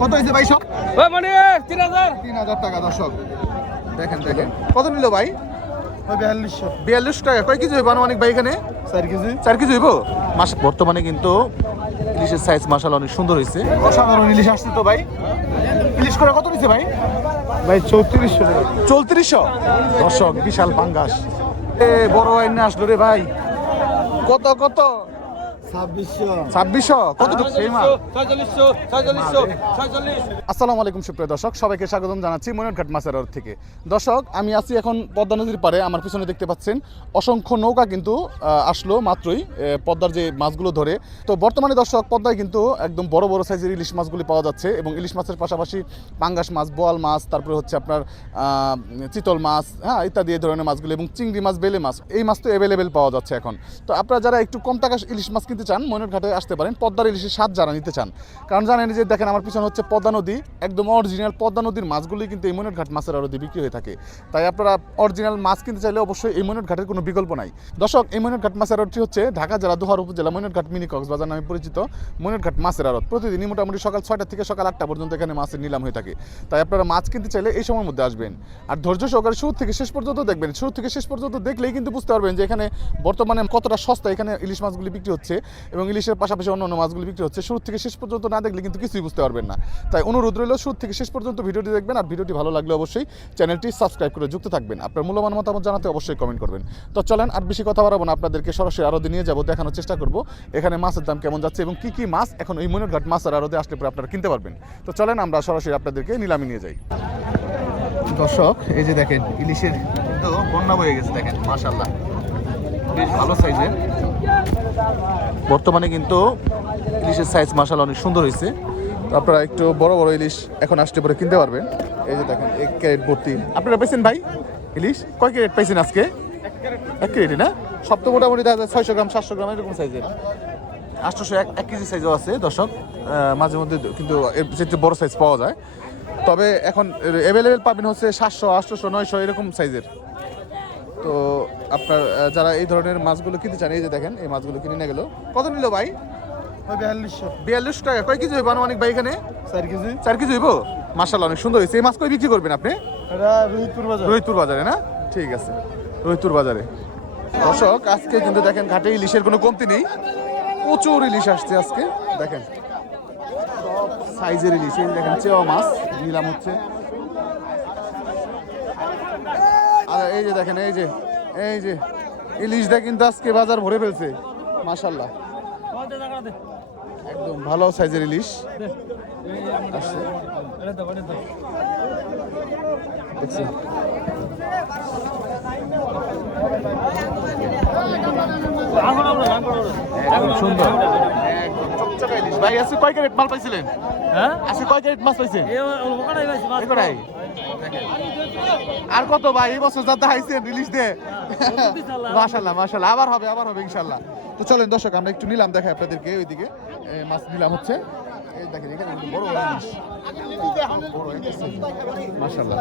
কত হয়েছে ভাই সব? ওই মানে 3000 টাকা দর্শক দেখেন দেখেন কত নিল ভাই? 42 টাকা। কয় কেজি হইব অনেক ভাই এখানে? 4 কেজি হইব। বর্তমানে কিন্তু ইলিশের সাইজ মাশাআল্লাহ অনেক সুন্দর হয়েছে। অসাধারণ ইলিশ আসছে তো ভাই। ইলিশ করে কত নিছে ভাই? 3400 টাকা। 3400 দর্শক বিশাল পাঙ্গাস। বড় আইনা আসলো রে ভাই। কত কত? 2600 কতটুকু সেই মাল? 46 আসসালামু আলাইকুম সুপ্রিয় দর্শক, সবাইকে স্বাগতম জানাচ্ছি মনিরঘাট মাছের আড়ত থেকে। দর্শক আমি আছি এখন পদ্মা নদীর পাড়ে। আমার পিছনে দেখতে পাচ্ছেন অসংখ্য নৌকা কিন্তু আসলো মাত্রই পদ্মার যে মাছগুলো ধরে। তো বর্তমানে দর্শক পদ্মায় কিন্তু একদম বড় বড় সাইজের ইলিশ মাছগুলি পাওয়া যাচ্ছে এবং ইলিশ মাছের পাশাপাশি পাঙ্গাস মাছ, বোয়াল মাছ, তারপরে হচ্ছে আপনার চিতল মাছ, হ্যাঁ ইত্যাদি এই ধরনের মাছগুলি এবং চিংড়ি মাছ, বেলে মাছ, এই মাছ তো অ্যাভেলেবেল পাওয়া যাচ্ছে এখন। তো আপনারা যারা একটু কম টাকা ইলিশ মাছ কিনতে চান মনিরঘাটে আসতে পারেন। পদ্মার ইলিশের স্বাদ যারা নিতে চান, কারণ জানেন যে দেখেন আমার পিছনে হচ্ছে পদ্মা নদী, একদম অরিজিনাল পদ্মা নদীর মাছগুলি কিন্তু এই মনিরঘাট মাছের আড়তে বিক্রি হয়ে থাকে। তাই আপনারা অরিজিনাল মাছ কিনতে চাইলে অবশ্যই এই মনিরঘাটের কোনো বিকল্প নাই। দর্শক এই মনিরঘাট মাছের আড়তটি হচ্ছে ঢাকা জেলা দোহার উপজেলা মনিরঘাট মিনি কক্সবাজার নামে পরিচিত মনিরঘাট মাছের আড়ত। প্রতিদিনই মোটামুটি সকাল 6টা থেকে সকাল 8টা পর্যন্ত এখানে মাছের নিলাম হয়ে থাকে। তাই আপনারা মাছ কিনতে চাইলে এই সময়ের মধ্যে আসবেন আর ধৈর্য সহকারে শুরু থেকে শেষ পর্যন্ত দেখবেন। শুরু থেকে শেষ পর্যন্ত দেখলেই কিন্তু বুঝতে পারবেন যে এখানে বর্তমানে কতটা সস্তা এখানে ইলিশ মাছগুলি বিক্রি হচ্ছে এবং ইলিশের পাশাপাশি অন্য মাছগুলি বিক্রি হচ্ছে। শুরু থেকে শেষ পর্যন্ত না দেখলে কিন্তু কিছুই বুঝতে পারবেন না। তাই অনুরোধ রইল শুরু থেকে শেষ পর্যন্ত ভিডিওটি দেখবেন আর ভিডিওটি ভালো লাগলে অবশ্যই চ্যানেলটি সাবস্ক্রাইব করে যুক্ত থাকবেন। আপনার মূল্যবান মতামত জানাতে অবশ্যই কমেন্ট করবেন। তো চলেন আর বেশি কথা বাড়াবো না, আপনাদেরকে সরাসরি আড়তে নিয়ে যাবো, দেখানোর চেষ্টা করব এখানে মাছের দাম কেমন যাচ্ছে এবং কি কি মাছ এখন এই মনিরঘাট মাছের আড়তে আসলে পরে আপনারা কিনতে পারবেন। তো চলেন আমরা সরাসরি আপনাদেরকে নিলামে নিয়ে যাই। দর্শক এই যে দেখেন ইলিশের তো বন্যা বয়ে গেছে, দেখেন মাশাআল্লাহ বেশ ভালো সাইজের। বর্তমানে কিন্তু ইলিশের সাইজ মাশাআল্লাহ অনেক সুন্দর হয়েছে। তো আপনারা একটু বড় বড় ইলিশ এখন আসতে পরে কিনতে পারবেন। এই যে দেখেন 1 ক্যারেট ভর্তি। আপনারা পেয়েছেন ভাই ইলিশ কয় ক্যারেট পাইছেন আজকে? 1 ক্যারেটই না? সব তো মোটামুটি দেখা যায় 600 গ্রাম 700 গ্রাম এরকম সাইজের। 800 1 কেজি সাইজও আছে দর্শক, মাঝে মধ্যে কিন্তু এর চেয়ে বড় সাইজ পাওয়া যায়। তবে এখন অ্যাভেলেবেল পাবেন হচ্ছে 700 800 900 এরকম সাইজের। তো আপনার যারা এই ধরনের মাছগুলো কিনতে চান এই যে দেখেন এই মাছগুলো কিনে নিয়ে গেল। কত নিল ভাই? 42 টাকা। কয় কেজি হইব অনেক ভাই এখানে? 4 কেজি হইব। মাশাআল্লাহ অনেক সুন্দর হয়েছে। এই মাছ কই বিক্রি করবেন আপনি? রোহিতপুর বাজারে না? ঠিক আছে, রোহিতপুর বাজারে। দর্শক আজকে কিন্তু দেখেন ঘাটে ইলিশের কোনো কমতি নেই, প্রচুর ইলিশ আসছে আজকে। দেখেন সব সাইজের ইলিশ, এই দেখেন চেওয়া মাছ নিলাম হচ্ছে। আর এই যে দেখেন এই যে ইলিশটা কিন্তু আজকে বাজার ভরে ফেলছে মাশাআল্লাহ, একদম ভালো সাইজের ইলিশ আসছে। দেখছি সুন্দর একদম চকচকা ইলিশ। ভাই আজকে কয় ক্যারেট মাল পাইছিলেন? হ্যাঁ আজকে কয় ক্যারেট মাছ পাইছেন? এই আর কত ভাই এই বছর যা দেখাইছেন রিলিজ দে মাশাআল্লাহ মাশাআল্লাহ, আবার হবে ইনশাআল্লাহ। তো চলেন দর্শক আমরা একটু নিলাম দেখাই আপনাদেরকে। ওইদিকে মাছ নিলাম হচ্ছে, এই দেখেন এখানে কিন্তু বড় বড় ইলিশ মাশাআল্লাহ।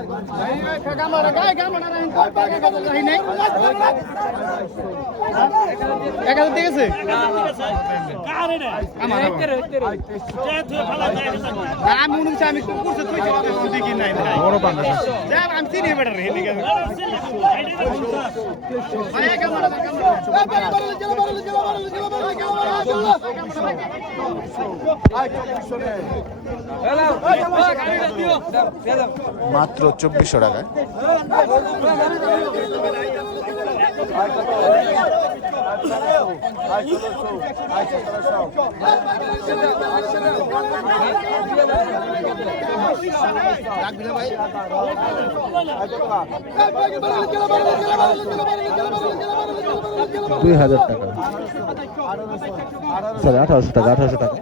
বড় পাঙ্গাস মাত্র 2400 টাকায়। $2000 টাকা, সরি 1800 টাকা, 1800 টাকা।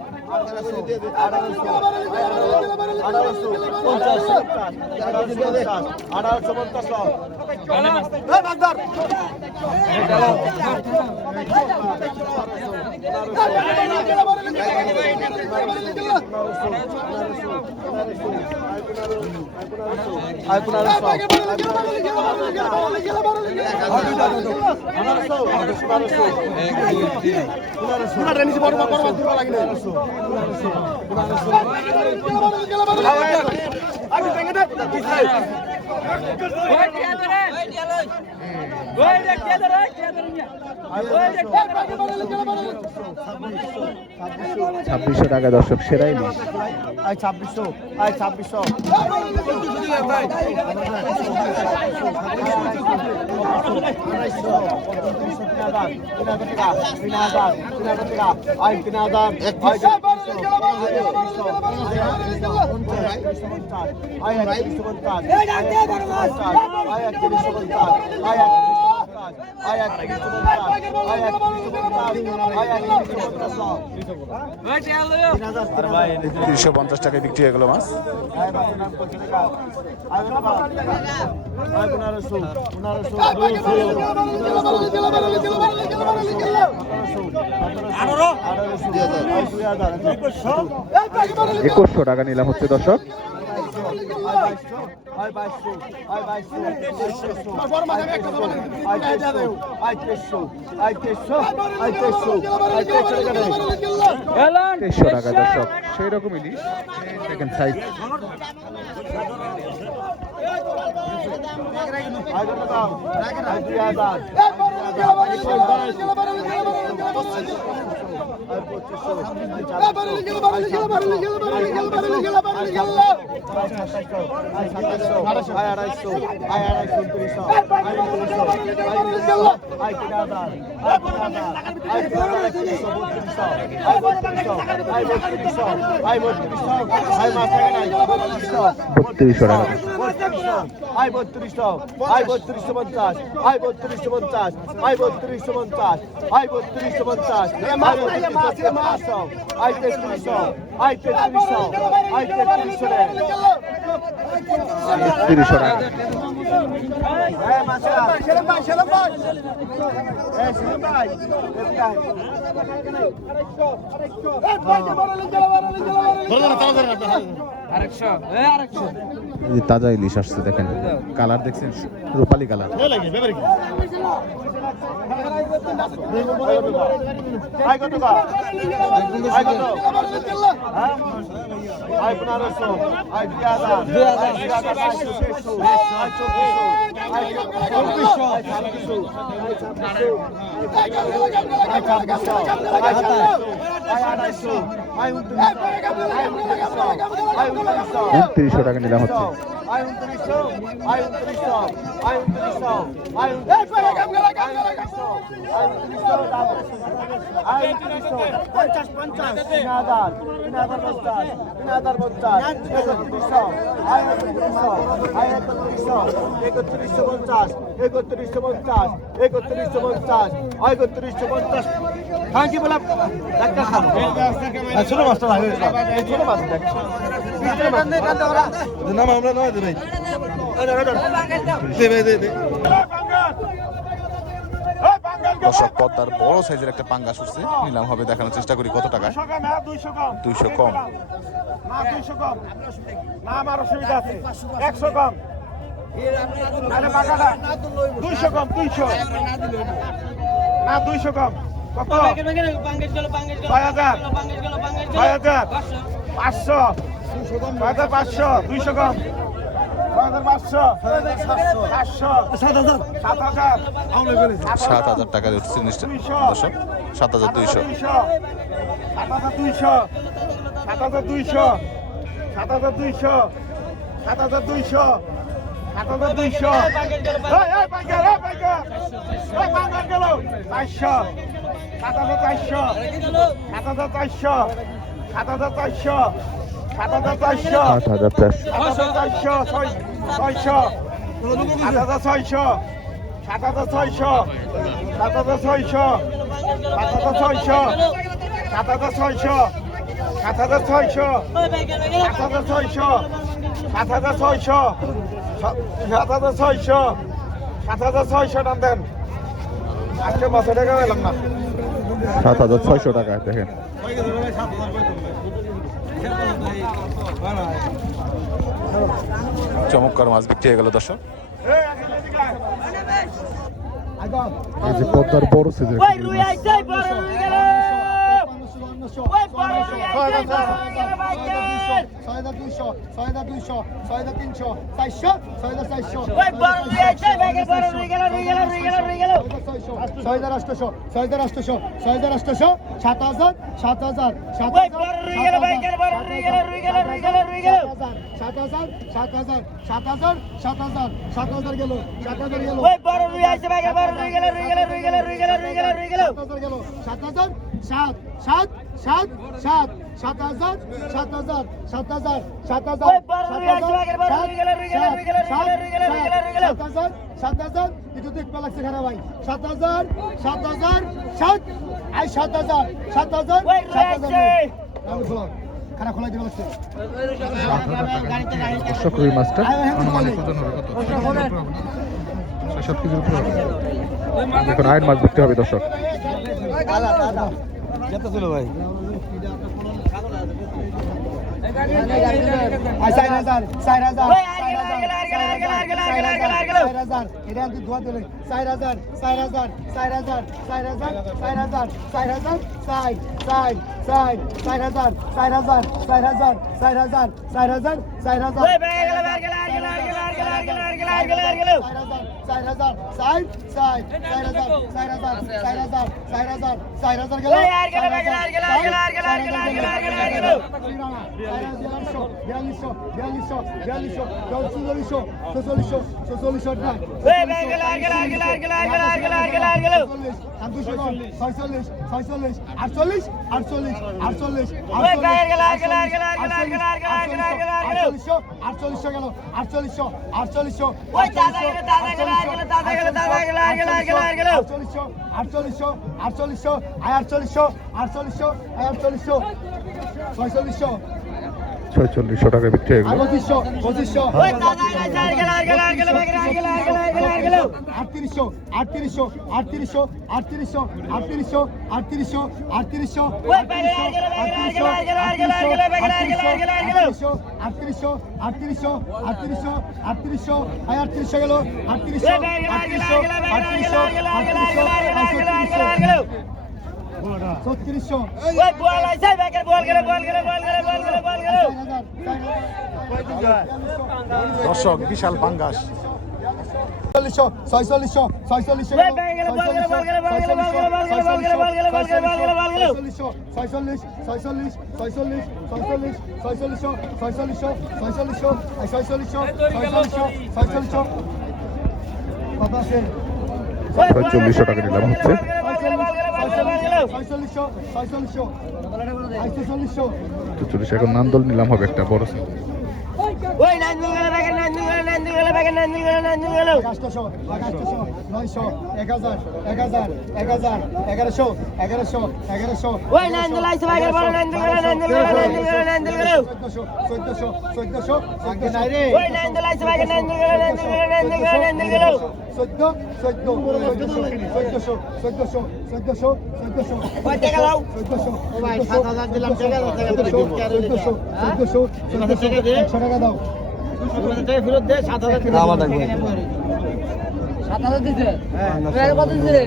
ছাব্বিশশো টাকা দর্শক সেরা ইলিশ। আয় 2600 আয় 2600 তিনশো 50 টাকায় বিক্রি হয়ে গেল মাছ। একুশশো টাকা নিলাম হচ্ছে দর্শক। তেইশশো টাকা দর্শক সেই রকম ইলিশ দেখেন সাইজ। বত্রিশশো টাকা আয় 3200 আয় 3250 আয় 3250 আয় 3250 আয় 3250 আয় 3300 আয় 3300 আয় 3300 তিরিশশো টাকা। এই যে তাজা ইলিশ আসছে দেখেন, কালার দেখছেন রূপালী কালার। আয় কত কা আয় কত আয় 1500 আয় 2000 আয় 2400 আয় 2400 আয় 29শো টাকা নিলাম হচ্ছে। আয় 2900 আয় 2900 আয় 2900 আয় 50 50 3000 3050 3050 3100 আয় 3100 আয় 3100 3150 3150 3150 আয় 3150 খান কি বলা একটা খান ছোট মাছটা লাগে ছোট মাছ দেখ নাম আমরা নয় দে ভাই দে দর্শক পদ্মার বড় সাইজের একটা পাঙ্গাস উঠছে, নিলাম হবে দেখানোর চেষ্টা করি কত টাকা। 200 কম। না 200 কম না আমার অসুবিধা আছে 100 কম আরে বাগাটা 200 কম 200 না 200 কম কত 6000 500 500 200 কম 500 700 7,000 টাকা উঠছে জিনিসটা দর্শক, 7,200। 7,200 7,200 7,200 7,200 7,200 এই পাঙ্গার এই পাঙ্গার এই পাঙ্গার গেল 400 7,400 7,400 7,400 7,400 8,400 7,400 600 7,600 7,600 7,600 7,600 7,600 7,600 টান দেন আজকে মাসে টাকা পেলাম না 7,600 টাকা দেখেন। চমৎকার মাছ বিক্রি হয়ে গেল দর্শক। এই যে পদ্মার বড় সাইজের ওই রুই আইছে বড় রুই গেল ওই বড় রুই আইছে বড় রুই গেল ভাই ওই বড় রুই আইছে ভাই বড় রুই গেল রুই গেল রুই গেল রুই গেল 7,000 ওই বড় রুই গেল ভাই বড় রুই গেল রুই গেল রুই গেল রুই গেল 7,000 গেল ওই বড় রুই আইছে ভাই বড় রুই গেল রুই গেল রুই গেল রুই গেল রুই গেল রুই গেল 7,000 ওই বড় রুই আইছে ভাই বড় রুই গেল রুই গেল রুই গেল রুই গেল রুই গেল রুই গেল রুই গেল 7,000 একটু দেখতে লাগছে খারাপ ভাই 7,000 ওই রুই আইছে খারাপ খোলা দিতে লাগছে দর্শক রুই মাছটা আনুমানিক ওজন হবে কত 6-7 কেজির উপরে হবে। এখন আইন মাছ বিক্রি হবে দর্শক। ওই ভাই গেল ভাই গেল 4600 টাকা বিক্রি হয়ে গেল। 2500 ওই দাদা গেল গেল 3600 ওই বল আইছে ভাই বল গেল দর্শক বিশাল পাঙ্গাস 4600 টাকা নিলাম হচ্ছে। 44 এখন নান্দল নিলাম হবে একটা বড় সাইজ। ওই নান্দুল গেল 800 900 1000 1100 ওই নান্দুল আইছে ভাই বড় নান্দুল গেল 1400 নাই রে ওই নান্দুল আইছে ভাই নান্দুল গেল 1400 ওই টাকা লাও 1400 ভাই 7,000 দিলাম টাকা দাও 1400 টাকা দাও ফেরত দে 7,000 আমার লাগবে 7,000 দিতে হ্যাঁ কত দিতে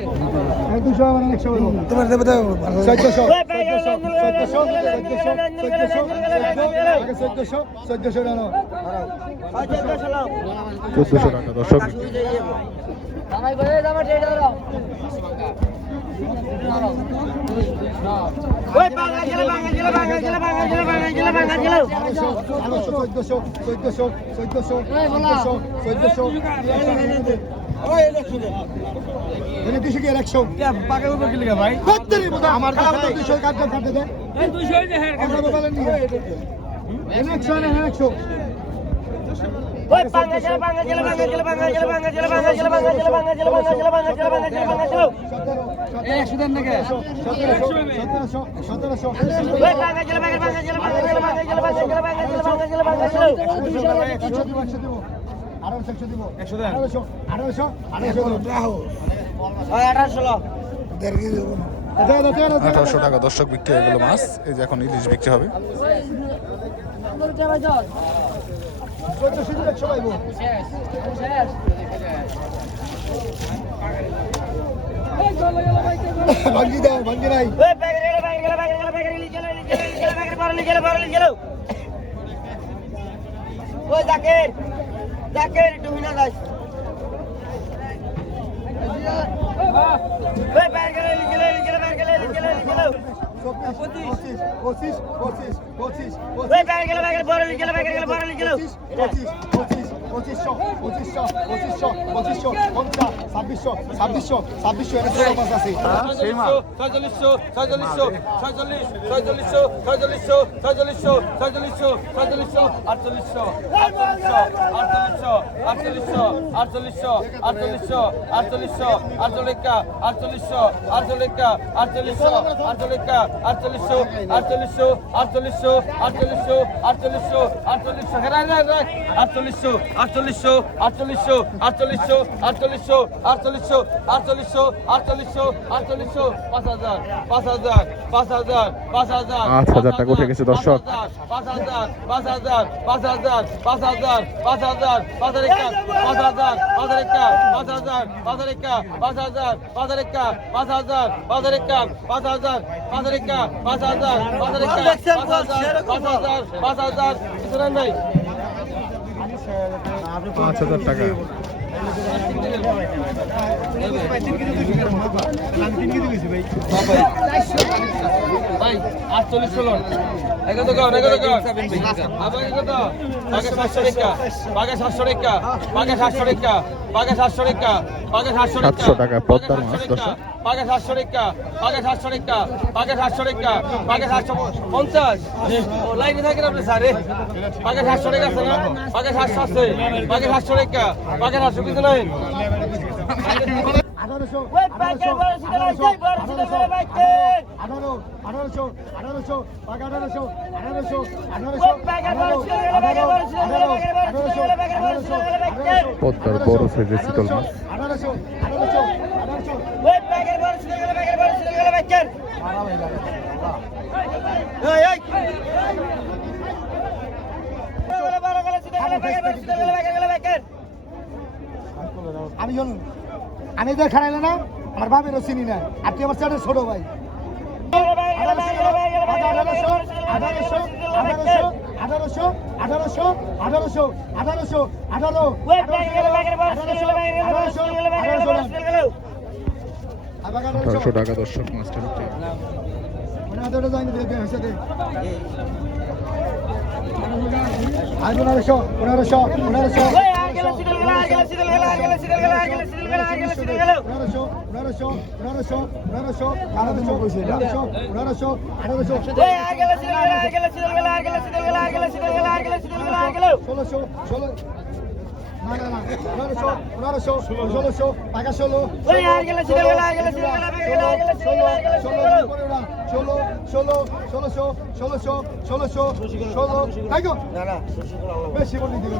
200 আমার 100 তোমার দেব দাও 1400 টাকা 1400 টাকা দর্শক। দামাই করে দামা ট্রেড দাও ওই বাঙাল গেল 100 আমার কাছে 200 কাটতে দে 200 হ্যাঁ ওই বাঙাল গেল 100 দেন নাকি 1700 ওই বাঙাল গেল 1800 টাকা দর্শক বিক্রি হয়ে গেল মাছ। এই যে এখন ইলিশ বিক্রি হবে। 1400 দিলে 100 পাইবো ভাঙ্গি দাও ভাঙ্গি নাই ওই প্যাকেট গেল ওই জাকের একটু মিনা যাস ওই প্যাকেট গেল 25 ওই প্যাকেট গেল বড় গেল সেই মাল 5,000 টাকা উঠে গেছে দর্শক। 5,000 টাকা। ভাই 48 ষোলো এগারো গান আবার কত বাগে 700 টাকা বাগে 700 টাকা বাগে 700 টাকা বাগে 700 টাকা বাগে 700 টাকা 700 টাকা পদ্মার মাছ দর্শক। বাগে 700 টাকা বাগে 700 টাকা বাগে 700 টাকা বাগে 750 ও লাইনে থাকে আপনি স্যারে বাগে 700 টাকা আছে না বাগে 700 আছে বাগে 700 টাকা বাগে 700 কিছু নাই 1800 ওই প্যাকেট বড় সিগন্যাল আছে বড় সিগন্যাল বাইকে 1800 বাগে 1800 ওই প্যাকেট বড় সিগন্যাল বাইকে বড় সিগন্যাল বাইকে বড় সিগন্যাল বাইকে পদ্মার বড় সাইজের চিতল মাছ। 1800 ওই প্যাকেট বড় সিগন্যাল বাইকে এই আমি তো খারাইলে না আমার বাপেরও চিনি না আর তুই আমার চ্যাটের ছোট ভাই 1800 টাকা দর্শক মাছটা উঠে। বেশি বলি দিবি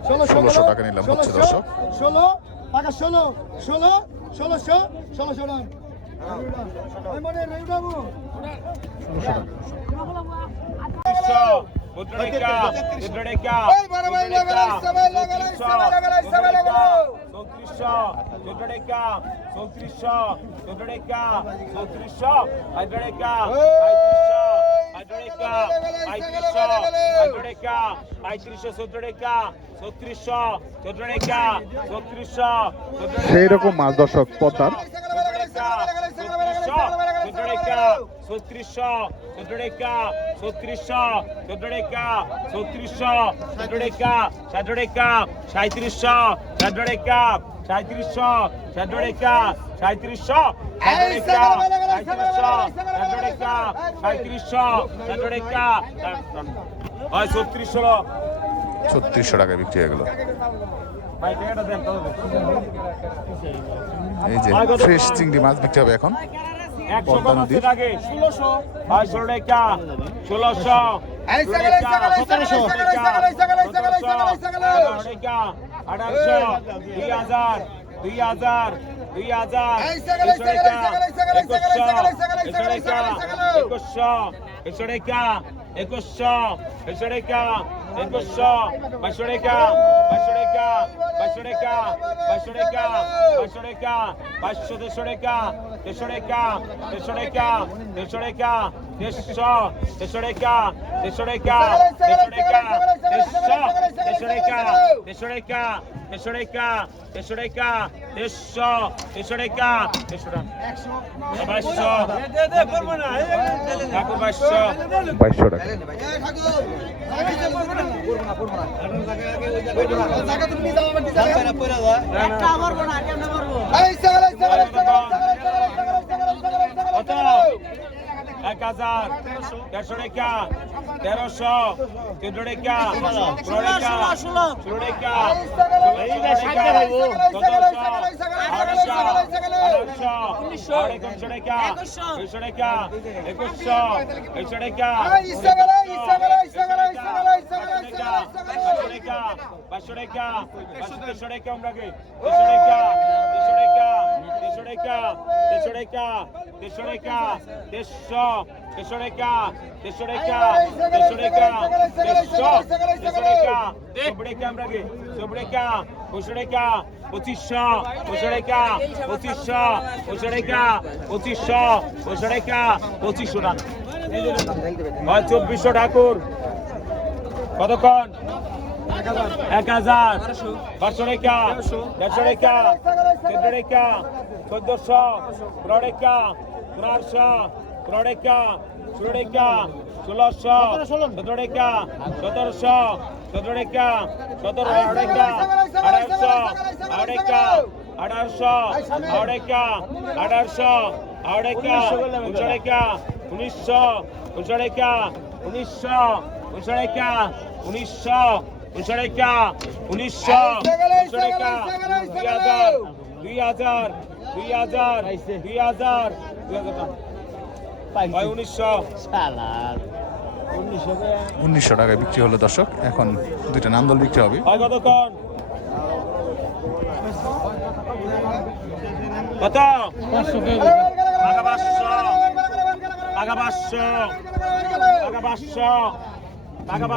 1600 টাকা নিলাম হচ্ছে দর্শক। 1600 টাকা। সেই রকম মাছ দর্শক পদ্মার। 3600 টাকা বিক্রি হয়ে গেল। এই যে ফ্রেশ চিংড়ি মাছ বিক্রি হবে এখন পদ্মা নদীর। 1600 টাকা 1600 1700 বাইশশো টাকা। কত 1000 150 টাকা 1300 13 টাকা 16 টাকা 16 টাকা 2400 ঠাকুর কতক্ষণ 1000 500 টাকা 150 টাকা 13 টাকা 1400 15 টাকা 1500 16 টাকা 16 টাকা 1600 17 টাকা 1700 17 টাকা 17 টাকা 1800 টাকা 1800 টাকা 1800 টাকা 1900 টাকা 1900 টাকা 1900 টাকা 1900 টাকা 1900 টাকা 2000 উনিশশো টাকায় বিক্রি হলো দর্শক। এখন দুইটা নান্দল বিক্রি হবে। কতক্ষণ কত 500 টাকা 500 টাকা 550 টাকা 600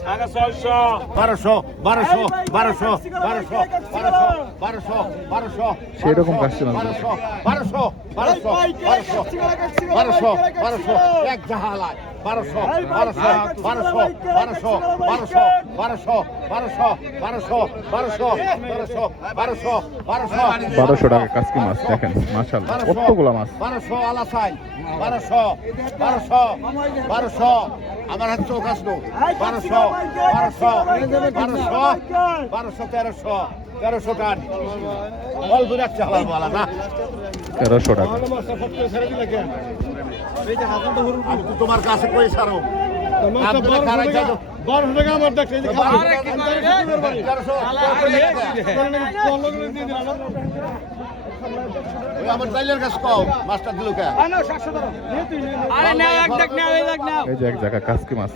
টাকা 600 সেরকম কাস্টমার বারোশো টাকা কাজকি মাছ দেখেন মাশাআল্লাহ কতগুলো মাছ। 1200 আলাসাই 1200 আমার হাত চোখ আসলো 1200 1300 টান অল্প রাখছে হালাল বলা না 1300 টাকা। আমি তো তোমার কাছে কই ছাড়ো আমার টাইলের কাছে কও মাস্টার দিল কে এই যে এক জায়গা কাজকি মাছ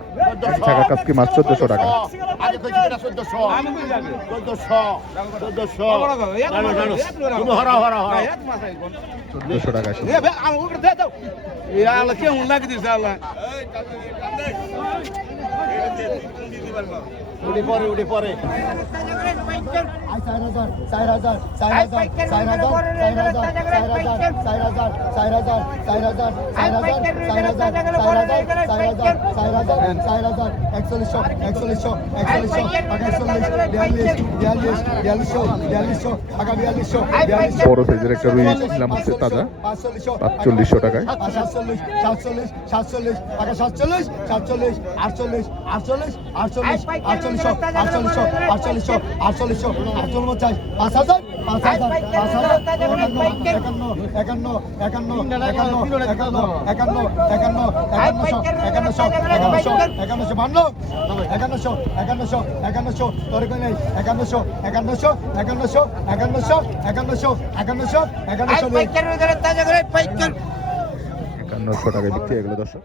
1400 এক জায়গা কাজকি মাছ 1400 টাকা। আগে কইছি এটা 1400 তুমি হরা 1400 টাকা। উড়ি পরে 4,000 বড় সাইজের একটা রুই নিলাম হচ্ছে তাজা 4500 টাকায়। 5100 টাকায় বিক্রি এগুলো দর্শক।